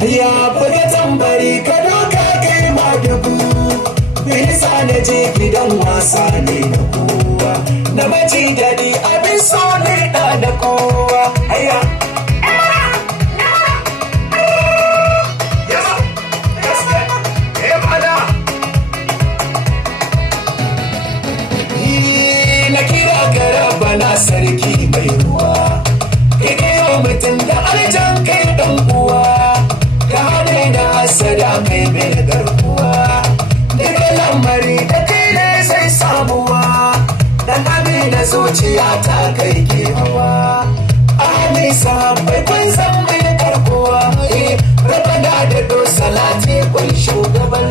Ya buga tambari ka doka kai ma dubu, bisa na je gidan wasa ne na kowa, na maji daɗi abin so ne da na kowa. Haya na kira garaba na sarki mai ruwa, kai yau mutum da aljan kai dan uwa, ka hane na hasada kai mai garkuwa, daga lamari da kai ne sai samuwa, dan amina zuciya ta kai ke hawa, amisa bai kun san mai karkuwa, rabada da do salati kun shugaban